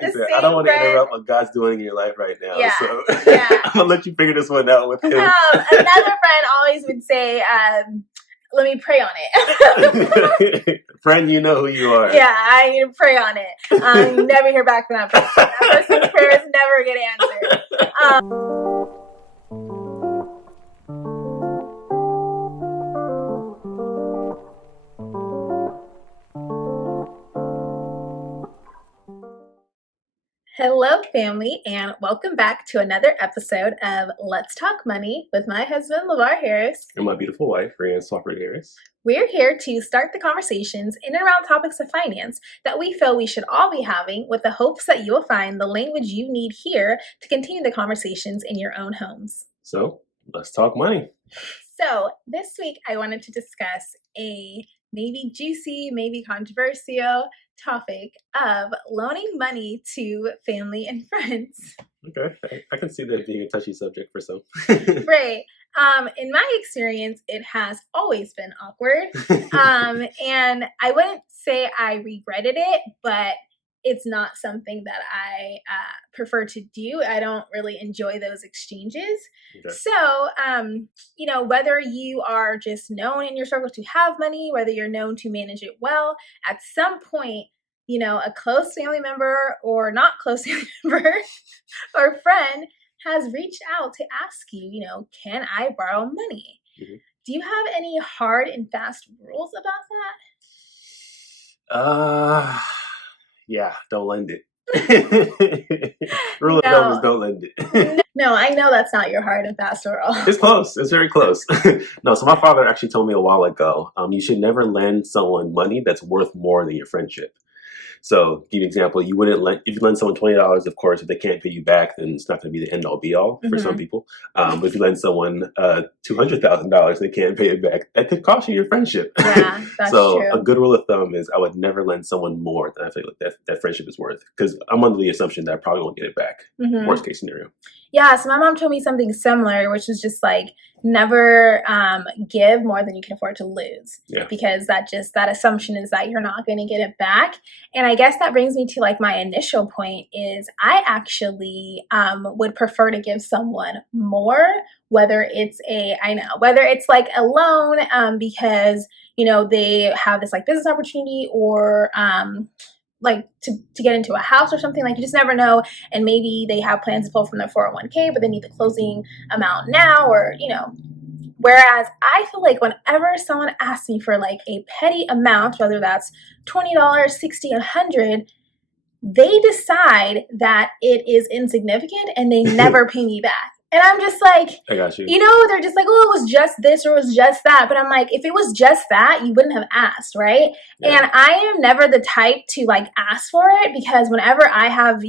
the He said, same I don't want to breath. interrupt what God's doing in your life right now. Yeah, So yeah. I'm going to let you figure this one out with him. Another friend always would say, let me pray on it. Friend, you know who you are. Yeah, I need to pray on it. You never hear back from that person. That person's prayers never get answered. Hello, family, and welcome back to another episode of Let's Talk Money with my husband, LeVar Harris. And my beautiful wife, Rhiannon Swafford Harris. We're here to start the conversations in and around topics of finance that we feel we should all be having, with the hopes that you will find the language you need here to continue the conversations in your own homes. So, let's talk money. So, this week I wanted to discuss a maybe juicy, maybe controversial topic of loaning money to family and friends. Okay, I can see that being a touchy subject for some. Right. In my experience, it has always been awkward. And I wouldn't say I regretted it, but it's not something that I prefer to do. I don't really enjoy those exchanges. Okay. So, whether you are just known in your circle to have money, whether you're known to manage it well, at some point, a close family member or not close family member or friend has reached out to ask you, can I borrow money? Mm-hmm. Do you have any hard and fast rules about that? Yeah, don't lend it. Rule of thumb is don't lend it. No, I know that's not your hard and fast rule. It's close. It's very close. No, so my father actually told me a while ago, you should never lend someone money that's worth more than your friendship. So, give you an example, you wouldn't if you lend someone $20, of course, if they can't pay you back, then it's not going to be the end all be all for some people. But if you lend someone $200,000, they can't pay it back, that could cost you your friendship. Yeah, that's true. A good rule of thumb is I would never lend someone more than I feel like that friendship is worth, because I'm under the assumption that I probably won't get it back. Worst case scenario. Yeah, so my mom told me something similar, which was just like, never give more than you can afford to lose. Yeah. Because that assumption is that you're not going to get it back. And I guess that brings me to like my initial point is I actually would prefer to give someone more, whether it's like a loan because, they have this like business opportunity or like to get into a house or something. Like, you just never know. And maybe they have plans to pull from their 401k, but they need the closing amount now, or, whereas I feel like whenever someone asks me for like a petty amount, whether that's $20, $60, $100, they decide that it is insignificant and they never pay me back. And I'm just like, I got you. They're just like, oh, it was just this or it was just that. But I'm like, if it was just that, you wouldn't have asked, right? Yeah. And I am never the type to like ask for it, because whenever I have,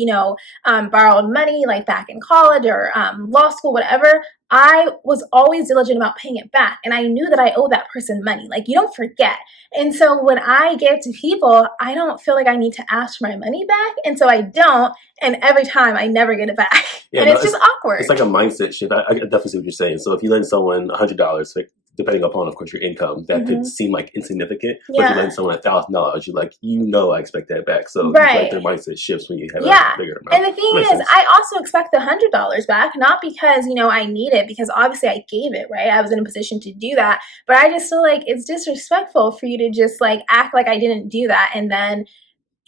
borrowed money, like back in college or law school, whatever, I was always diligent about paying it back. And I knew that I owed that person money. Like, you don't forget. And so when I give to people, I don't feel like I need to ask for my money back. And so I don't. And every time I never get it back. Yeah, it's just awkward. It's like a mindset shift. I definitely see what you're saying. So if you lend someone $100, like, depending upon, of course, your income, that could seem like insignificant. Yeah. But if you lend someone $1,000, you're like, I expect that back. So right. Like their mindset shifts when you have a bigger amount. And the thing is, I also expect the $100 back, not because, I need it, because obviously I gave it, right? I was in a position to do that. But I just feel like it's disrespectful for you to just like act like I didn't do that. And then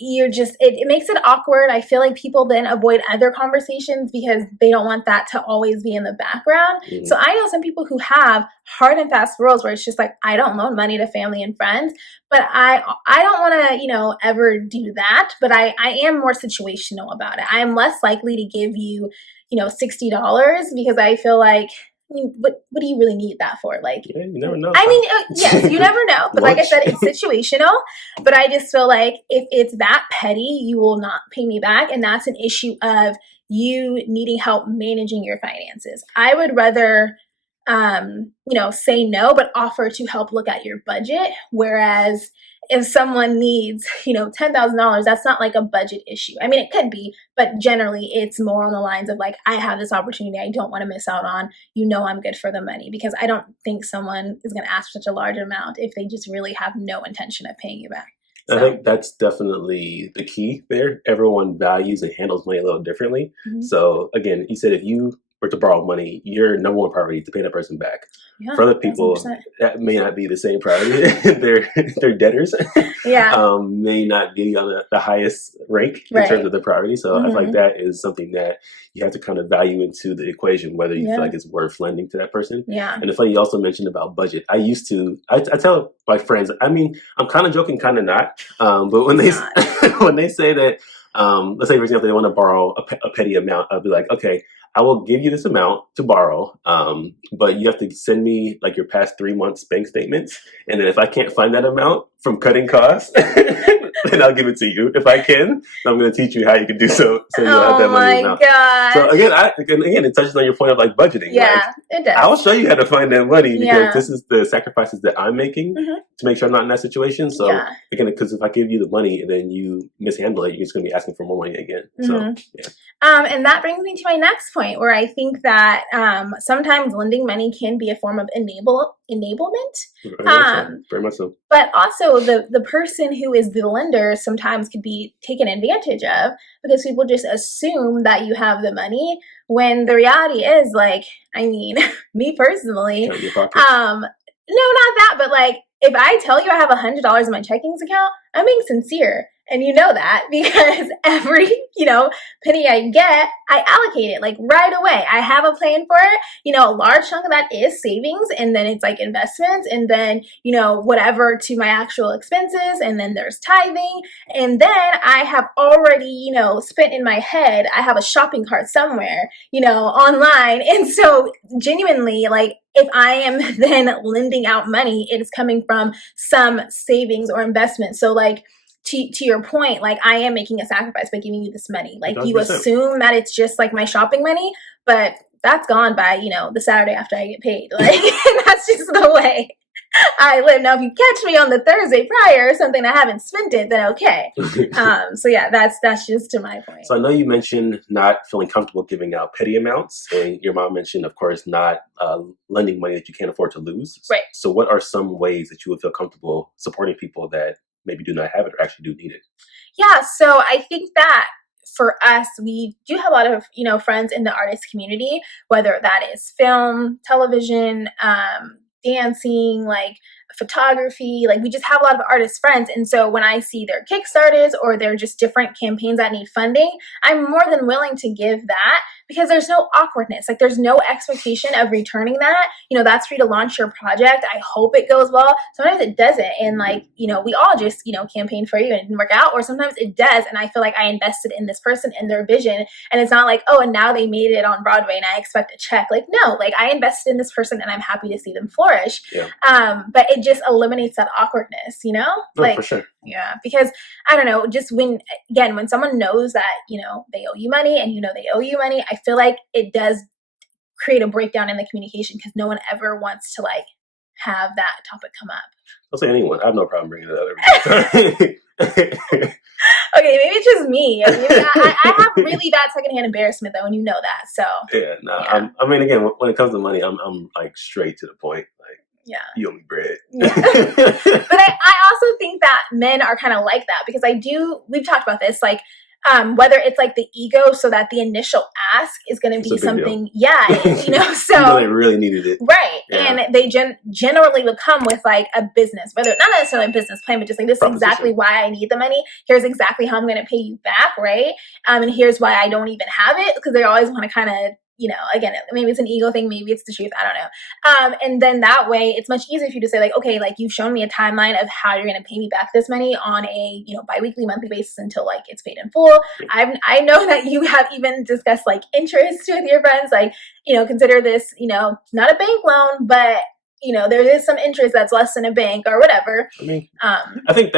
it makes it awkward. I feel like people then avoid other conversations because they don't want that to always be in the background. Mm-hmm. So I know some people who have hard and fast rules where it's just like, I don't loan money to family and friends, but I don't want to, ever do that. But I am more situational about it. I'm less likely to give you, $60 because I feel like, what do you really need that for? Like, yeah, you never know. Yes, you never know. But like I said, it's situational. But I just feel like if it's that petty, you will not pay me back. And that's an issue of you needing help managing your finances. I would rather, say no, but offer to help look at your budget. Whereas if someone needs, $10,000, that's not like a budget issue. I mean, it could be, but generally it's more on the lines of like, I have this opportunity I don't want to miss out on. I'm good for the money, because I don't think someone is going to ask for such a large amount if they just really have no intention of paying you back. I think that's definitely the key there. Everyone values and handles money a little differently. So again, you said if you were to borrow money, your number one priority is to pay that person back. Yeah, for other people, 100%. That may not be the same priority. They're debtors. Yeah. May not be on the highest rank in terms of the priority. So I feel like that is something that you have to kind of value into the equation, whether you feel like it's worth lending to that person. Yeah. And it's funny, you also mentioned about budget. I tell my friends, I mean, I'm kind of joking, kind of not. But when when they say that, let's say, for example, they want to borrow a petty amount, I'll be like, okay, I will give you this amount to borrow, but you have to send me like your past 3 months bank statements. And then if I can't find that amount from cutting costs, then I'll give it to you. If I can, I'm going to teach you how you can do so you'll have that money amount. God. So again, it touches on your point of like budgeting. Yeah, it does. I'll show you how to find that money because this is the sacrifices that I'm making to make sure I'm not in that situation. So again, because if I give you the money and then you mishandle it, you're just going to be asking for more money again. So yeah. And that brings me to my next point, where I think that sometimes lending money can be a form of enablement. Very much so. But also the person who is the lender sometimes could be taken advantage of because people just assume that you have the money when the reality is, like, I mean, me personally, no, not that, but like, if I tell you I have $100 in my checking account, I'm being sincere. And you know that because every, penny I get, I allocate it like right away. I have a plan for it. A large chunk of that is savings, and then it's like investments, and then, whatever to my actual expenses, and then there's tithing. And then I have already, spent in my head, I have a shopping cart somewhere, online. And so genuinely, like, if I am then lending out money, it is coming from some savings or investment. So like, to your point, like, I am making a sacrifice by giving you this money. Like, 100%. You assume that it's just like my shopping money, but that's gone by, the Saturday after I get paid. Like, that's just the way I live. Now, if you catch me on the Thursday prior or something, I haven't spent it, then okay. So yeah, that's just to my point. So I know you mentioned not feeling comfortable giving out petty amounts, and your mom mentioned, of course, not lending money that you can't afford to lose. Right. So what are some ways that you would feel comfortable supporting people that maybe do not have it or actually do need it? Yeah, so I think that for us, we do have a lot of, friends in the artist community, whether that is film, television, dancing, like photography, like we just have a lot of artist friends. And so when I see their Kickstarters or they're just different campaigns that need funding, I'm more than willing to give that because there's no awkwardness. Like, there's no expectation of returning that. That's for you to launch your project. I hope it goes well. Sometimes it doesn't. And like, we all just, campaign for you and it didn't work out, or sometimes it does. And I feel like I invested in this person and their vision. And it's not like, oh, and now they made it on Broadway and I expect a check. Like, no, like, I invested in this person and I'm happy to see them flourish. Yeah. But it just eliminates that awkwardness, No, like, for sure. Yeah, because I don't know, just when someone knows that, they owe you money and they owe you money, I feel like it does create a breakdown in the communication because no one ever wants to like have that topic come up. I'll say anyone. I have no problem bringing it up every time. Okay, maybe it's just me. I have really bad secondhand embarrassment though, and you know that. So yeah, no. Yeah. I mean, again, when it comes to money, I'm like straight to the point. Like, yeah, you owe me bread. Yeah. But I also think that men are kind of like that because we've talked about this, like, whether it's like the ego, so that the initial ask is going to be something, so they really needed it, right? Yeah. And they generally would come with like a business, whether not necessarily a business plan, but just like, this is exactly why I need the money. Here's exactly how I'm going to pay you back, right? And here's why I don't even have it, because they always want to kind of, again, maybe it's an ego thing, maybe it's the truth, I don't know. And then that way, it's much easier for you to say like, okay, like, you've shown me a timeline of how you're going to pay me back this money on a, biweekly, monthly basis until like it's paid in full. I know that you have even discussed like interest with your friends, like, consider this, not a bank loan, but, there is some interest that's less than a bank or whatever. I mean, I think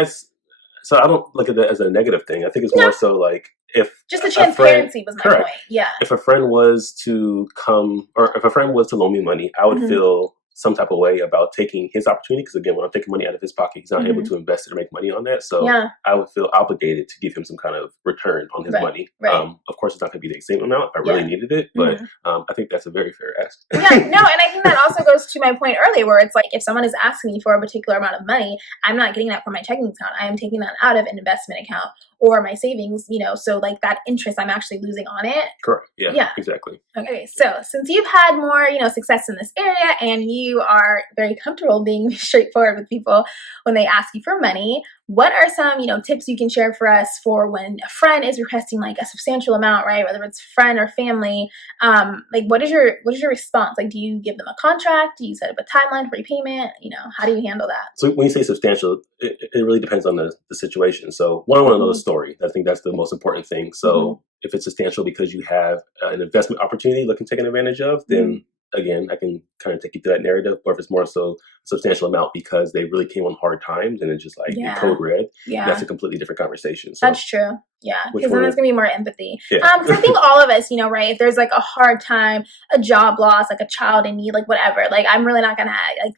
so I don't look at that as a negative thing. I think it's more so like, if just the transparency was my point. Yeah. If a friend was to come, or if a friend was to loan me money, I would feel some type of way about taking his opportunity. Because again, when I'm taking money out of his pocket, he's not able to invest it or make money on that. So I would feel obligated to give him some kind of return on his money. Of course, it's not going to be the same amount if I really needed it, but I think that's a very fair ask. And I think that also goes to my point earlier, where it's like, if someone is asking me for a particular amount of money, I'm not getting that from my checking account. I am taking that out of an investment account or my savings, so like that interest I'm actually losing on it. Correct. Yeah, exactly. Okay, so since you've had more, success in this area, and you are very comfortable being straightforward with people when they ask you for money, what are some, tips you can share for us for when a friend is requesting like a substantial amount, right? Whether it's friend or family, like what is your response? Like, do you give them a contract? Do you set up a timeline for repayment? How do you handle that? So when you say substantial, it really depends on the situation. So one, I want to know the story. I think that's the most important thing. So if it's substantial because you have an investment opportunity looking taken advantage of, then again, I can kind of take you through that narrative. Or if it's more so a substantial amount because they really came on hard times and it's just like code red, that's a completely different conversation. So that's true. Yeah, because then there's going to be more empathy. Because I think all of us, right, if there's like a hard time, a job loss, like a child in need, like whatever, like I'm really not going to like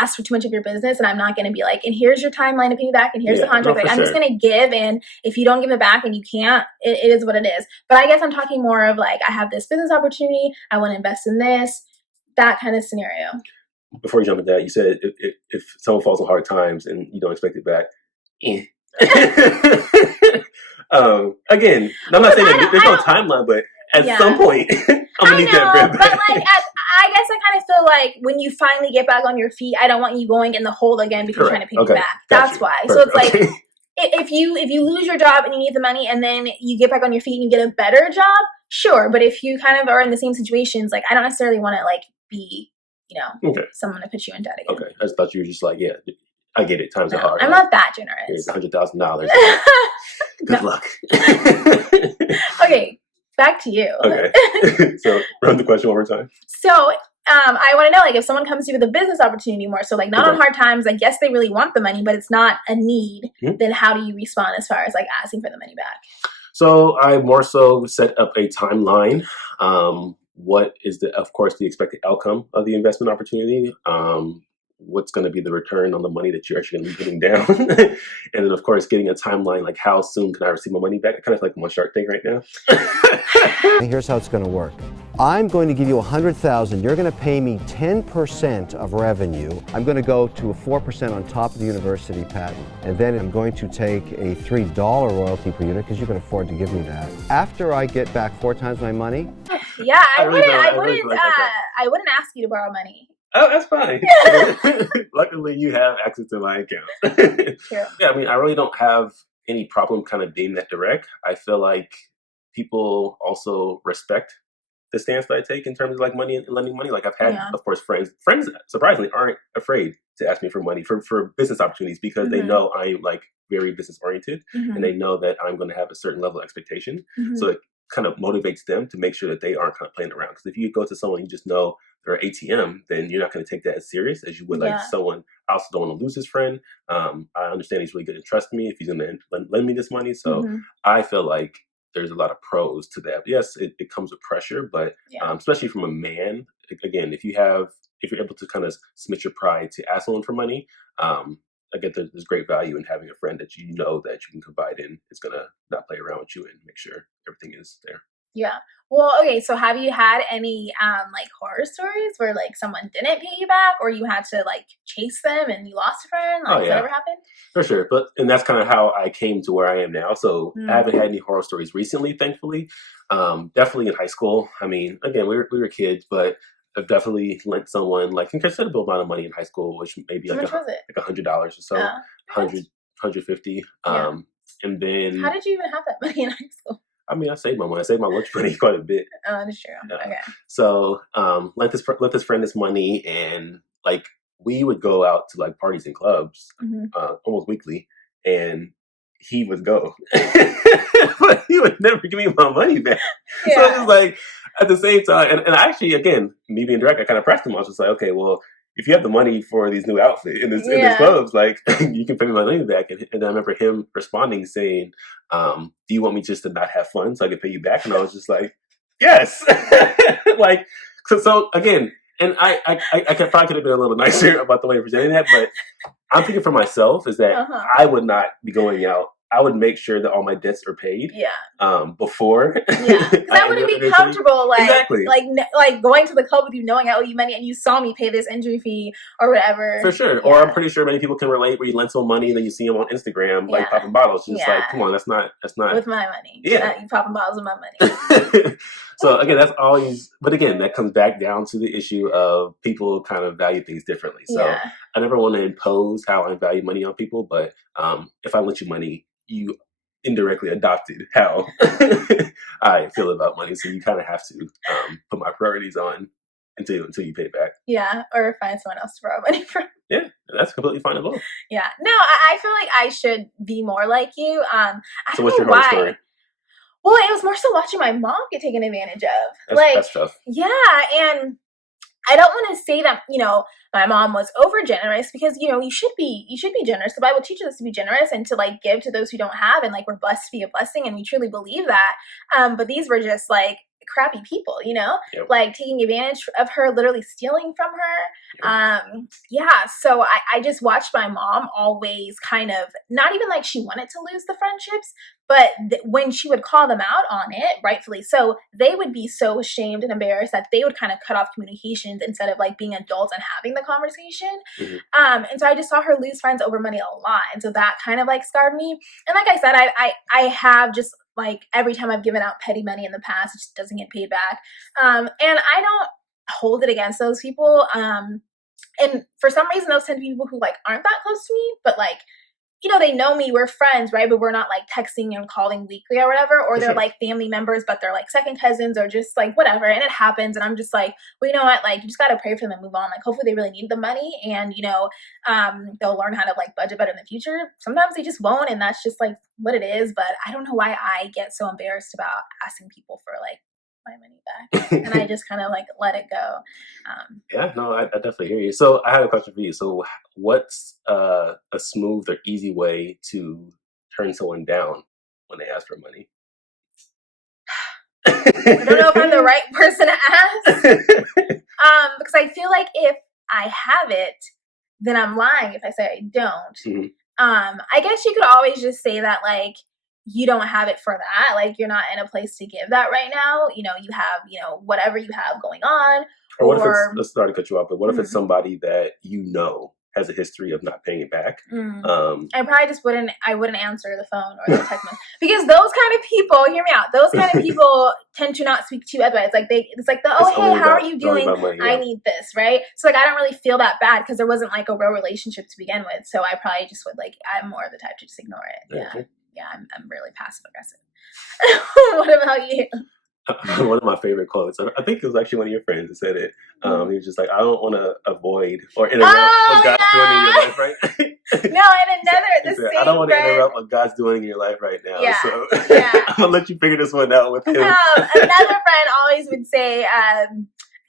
ask for too much of your business, and I'm not going to be like, and here's your timeline to pay me back, and here's the contract. I'm just going to give, and if you don't give it back and you can't, it is what it is. But I guess I'm talking more of like, I have this business opportunity, I want to invest in this, that kind of scenario. Before you jump into that, you said if someone falls on hard times and you don't expect it back, again, I'm not saying that there's no timeline, but at some point, I'm gonna need that bread back. But like, I guess I kind of feel like when you finally get back on your feet, I don't want you going in the hole again because you're trying to pay me back. That's why. Perfect. So it's like, if you lose your job and you need the money and then you get back on your feet and you get a better job, sure. But if you kind of are in the same situations, like I don't necessarily want to like be, someone to put you in debt again. Okay, I just thought you were just like, I get it. Times are hard. I'm not that generous. It's $100,000. Good luck. Okay, back to you. Okay. So run the question one more time. So I want to know, like, if someone comes to you with a business opportunity more, so like not on hard times, like yes, they really want the money, but it's not a need, then how do you respond as far as like asking for the money back? So I more so set up a timeline. What is of course, the expected outcome of the investment opportunity? What's going to be the return on the money that you're actually going to be putting down? And then, of course, getting a timeline, like how soon can I receive my money back? I kind of feel like I'm on Shark Tank right now. Here's how it's going to work. I'm going to give you $100,000. You're going to pay me 10% of revenue. I'm going to go to a 4% on top of the university patent. And then I'm going to take a $3 royalty per unit because you can afford to give me that. After I get back 4 times my money. Yeah, I wouldn't ask you to borrow money. Oh, that's fine. Luckily, you have access to my account. True. Yeah, I mean, I really don't have any problem kind of being that direct. I feel like people also respect the stance that I take in terms of like money and lending money. Like I've had, of course, friends surprisingly aren't afraid to ask me for money for business opportunities because they know I'm like very business oriented and they know that I'm going to have a certain level of expectation. So it kind of motivates them to make sure that they aren't kind of playing around. Because if you go to someone you just know they're ATM, then you're not going to take that as serious as you would like someone. I also don't want to lose his friend. I understand he's really good and trust me if he's going to lend me this money. So I feel like there's a lot of pros to that. Yes, it comes with pressure, but especially from a man, again, if you're able to kind of submit your pride to ask someone for money, again, there's great value in having a friend that you know that you can confide in is going to not play around with you and make sure everything is there. Yeah. Well, okay. So have you had any like horror stories where like someone didn't pay you back or you had to like chase them and you lost a friend? Like, has that ever happened? For sure. And that's kind of how I came to where I am now. So I haven't had any horror stories recently, thankfully. Definitely in high school. I mean, again, we were kids, but I've definitely lent someone like a considerable amount of money in high school, which maybe like $100 or so, 150. And then how did you even have that money in high school? I mean, I saved my money. I saved my lunch money quite a bit. Oh, that's true. Okay. So, lent this friend this money, and like we would go out to like parties and clubs almost weekly, and he would go, but he would never give me my money back. So it was like at the same time, and I actually, again, me being direct, I kind of pressed him. I was just like, okay, well, if you have the money for these new outfits in this clubs, like you can pay me my money back. And I remember him responding saying, do you want me just to not have fun so I can pay you back? And I was just like, yes. Like, so again, And probably could have been a little nicer about the way of presenting that, but I'm thinking for myself is that I would not be going out. I would make sure that all my debts are paid. Before. Yeah, because I wouldn't be comfortable like going to the club with you knowing I owe you money and you saw me pay this entry fee or whatever. For sure. Or I'm pretty sure many people can relate where you lend someone money and then you see them on Instagram like popping bottles. It's like, come on, that's not with my money. Yeah, you popping bottles with my money. So again, that's always. But again, that comes back down to the issue of people kind of value things differently. So I never want to impose how I value money on people, but if I lent you money, you indirectly adopted how I feel about money. So you kind of have to put my priorities on until you pay it back. Yeah, or find someone else to borrow money from. Yeah, that's completely fine as well. Yeah, no, I feel like I should be more like you. So what's your hard story? Well, it was more so watching my mom get taken advantage of. That's tough. Yeah, and I don't want to say that, my mom was over generous because, you should be generous. The Bible teaches us to be generous and to like give to those who don't have, and like we're blessed to be a blessing, and we truly believe that. But these were just like crappy people, like taking advantage of her, literally stealing from her. So I just watched my mom always kind of, not even like she wanted to lose the friendships, but when she would call them out on it, rightfully so, they would be so ashamed and embarrassed that they would kind of cut off communications instead of like being adults and having the conversation. And so I just saw her lose friends over money a lot. And so that kind of like scarred me. And like I said, I have just like every time I've given out petty money in the past, it just doesn't get paid back. And I don't hold it against those people. And for some reason, those tend to be people who like aren't that close to me, but like, they know me, we're friends, right? But we're not like texting and calling weekly or whatever, or they're like family members, but they're like second cousins or just like whatever. And it happens. And I'm just like, well, you know what? Like, you just got to pray for them and move on. Like, hopefully they really need the money and, they'll learn how to like budget better in the future. Sometimes they just won't. And that's just like what it is. But I don't know why I get so embarrassed about asking people for like my money back. And I just kind of like let it go. Yeah, no, I definitely hear you. So I have a question for you. So what's a smooth or easy way to turn someone down when they ask for money? I don't know if I'm the right person to ask. Because I feel like if I have it, then I'm lying if I say I don't. I guess you could always just say that like, you don't have it for that. Like, you're not in a place to give that right now. You have, whatever you have going on. Or what if it's, let's start to cut you off, but what if it's somebody that has a history of not paying it back? I probably just wouldn't answer the phone or the text message. Because those kind of people, hear me out, those kind of people tend to not speak to you otherwise. Like it's like how are you doing? Money, I need this, right? So like, I don't really feel that bad because there wasn't like a real relationship to begin with. So I probably just would like, I'm more of the type to just ignore it. Yeah, I'm really passive aggressive. What about you? One of my favorite quotes, I think it was actually one of your friends that said it. He was just like, I don't want to avoid or interrupt what God's doing in your life right No, and I don't want to interrupt what God's doing in your life right now. So I'm going to let you figure this one out with him. Another friend always would say,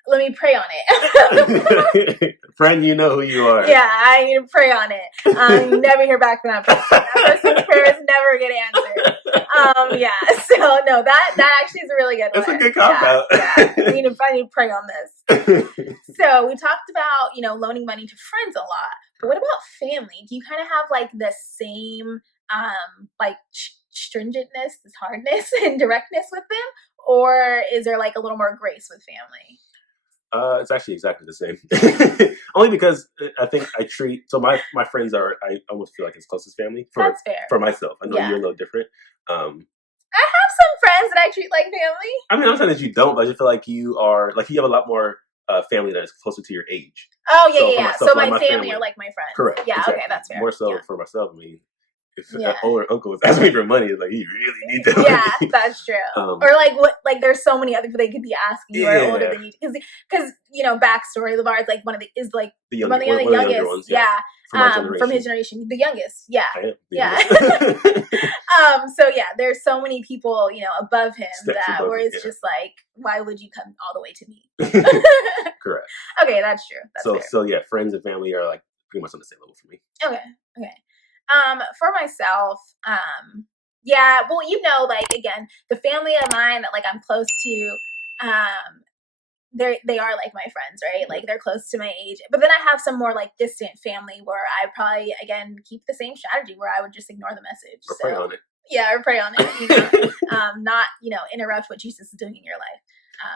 let me pray on it. Friend, you know who you are. Yeah, I need to pray on it. You never hear back from that person. That person's prayers never get answered. So no, that actually is a really good one. That's a good cop out. I need to pray on this. So we talked about, loaning money to friends a lot. But what about family? Do you kind of have like the same stringentness, this hardness and directness with them? Or is there like a little more grace with family? It's actually exactly the same. Only because I think I treat my friends I almost feel like it's close as family. That's fair. For myself. I know you're a little different. I have some friends that I treat like family. I mean, I'm saying that you don't, but I just feel like you are like you have a lot more family that is closer to your age. Oh yeah. So my family are like my friends. Correct. Yeah, exactly. Okay, that's fair. More so for myself. I mean, if an older uncle is asking me for money, it's like you really need that money. Yeah, that's true. Or like there's so many other people they could be asking who are older than you, because backstory, LeVar is like one of the youngest. Ones, from his generation, the youngest. Yeah, I am the youngest. So there's so many people above him where it's just like, why would you come all the way to me? Correct. Okay, that's true. That's fair. Friends and family are like pretty much on the same level for me. Okay. For myself, well, like again, the family of mine that like I'm close to, they are like my friends, right? Like they're close to my age. But then I have some more like distant family where I probably again keep the same strategy where I would just ignore the message. Or pray on it. Yeah, or pray on it. Not interrupt what Jesus is doing in your life.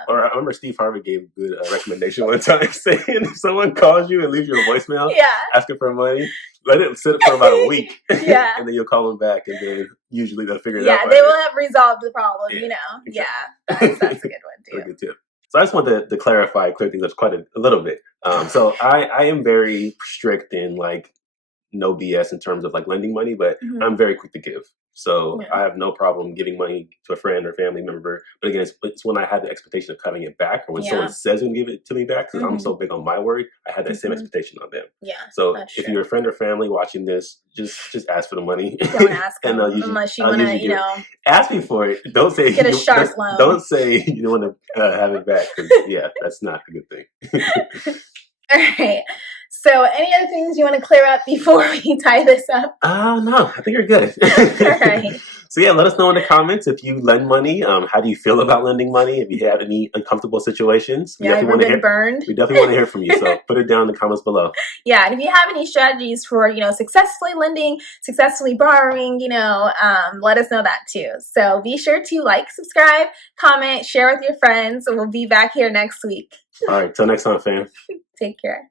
Or I remember Steve Harvey gave a good recommendation one time saying if someone calls you and leaves you a voicemail asking for money, let it sit for about a week. Yeah. And then you'll call them back and then usually they'll figure it out. Yeah, they will have resolved the problem, Exactly. Yeah, that's a good one too. Really good tip. So I just wanted to clarify, clear things up quite a little bit. So I am very strict in like no BS in terms of like lending money, but I'm very quick to give. So I have no problem giving money to a friend or family member. But again, it's when I have the expectation of having it back, or when someone says they're going to give it to me back, because I'm so big on my word, I had that same expectation on them. Yeah. So if you're a friend or family watching this, just ask for the money. Don't ask them unless you want to, ask me for it. Don't say get a sharp loan. Don't say you don't want to have it back, because that's not a good thing. All right. So any other things you want to clear up before we tie this up? No, I think you're good. All right. So let us know in the comments if you lend money. How do you feel about lending money? If you have any uncomfortable situations, we definitely want to hear. Burned. We definitely want to hear from you. So put it down in the comments below. Yeah, and if you have any strategies for successfully lending, successfully borrowing, let us know that too. So be sure to like, subscribe, comment, share with your friends, and we'll be back here next week. All right, till next time, fam. Take care.